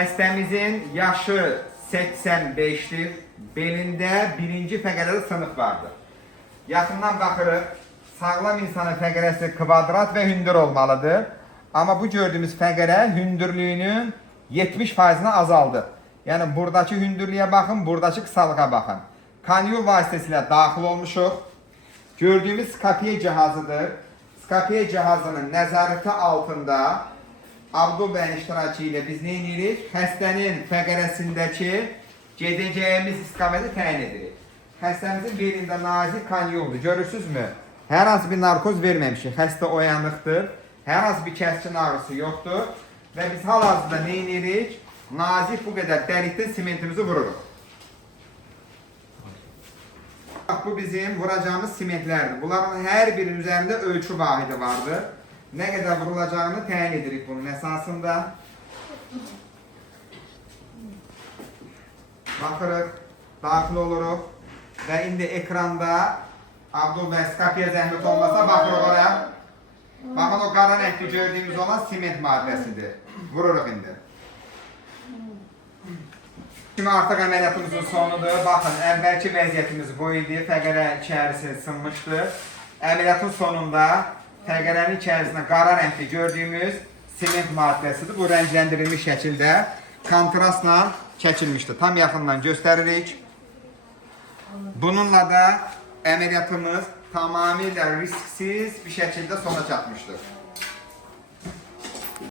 Hastamızın yaşı 85'dir. Belinde birinci fəqərəli sınıf vardır. Yaxından baxırıq, sağlam insanın fəqərəsi kvadrat və hündür olmalıdır. Amma bu gördüyümüz fəqərə hündürlüyünün 70%'ını azaldı. Yəni buradakı hündürlüyə baxın, buradakı qısalığa baxın. Kanyul vasitəsilə daxil olmuşuq. Gördüyümüz skapiye cihazıdır. Skapiye cihazının nəzarəti altında Abdul bəyin iştirakı ilə biz nə edirik? Xəstənin fəqərəsindəki gedəcəyimiz istiqaməti təyin edirik. Xəstəmizin belində nazik kanyuldur. Görürsünüzmü? Hər hansı bir narkoz verməmişik. Xəstə oyanıqdır. Hər hansı bir kəskin ağrısı yoxdur. Və biz hal-hazırda nə edirik? Nazik bu qədər dəlikdən simentimizi vururuq. Bu bizim vuracağımız simentlərdir. Bunların hər birinin üzərində ölçü vahidi vardır. Nə qədər vurulacağını təyin edirik bunun əsasında. Baxırıq, daxil oluruq və indi ekranda Abdul bəy skapiyə zəhmət olmasa baxırıq oraya. Baxın o qara rəngli gördüyümüz olan siment maddəsidir. Vururuq indi. Şimdi artıq əməliyyatımızın sonudur. Baxın, əvvəlki vəziyyətimiz bu idi. Fəqərə içərisi sınmışdı. Əməliyyatın sonunda fəqərənin içərisində qara rəngli gördüyümüz siment maddəsidir. Bu rəngləndirilmiş şəkildə kontrastla çəkilmişdir. Tam yaxından göstəririk. Bununla da əməliyyatımız tamamilə risksiz bir şəkildə sona çatmışdır.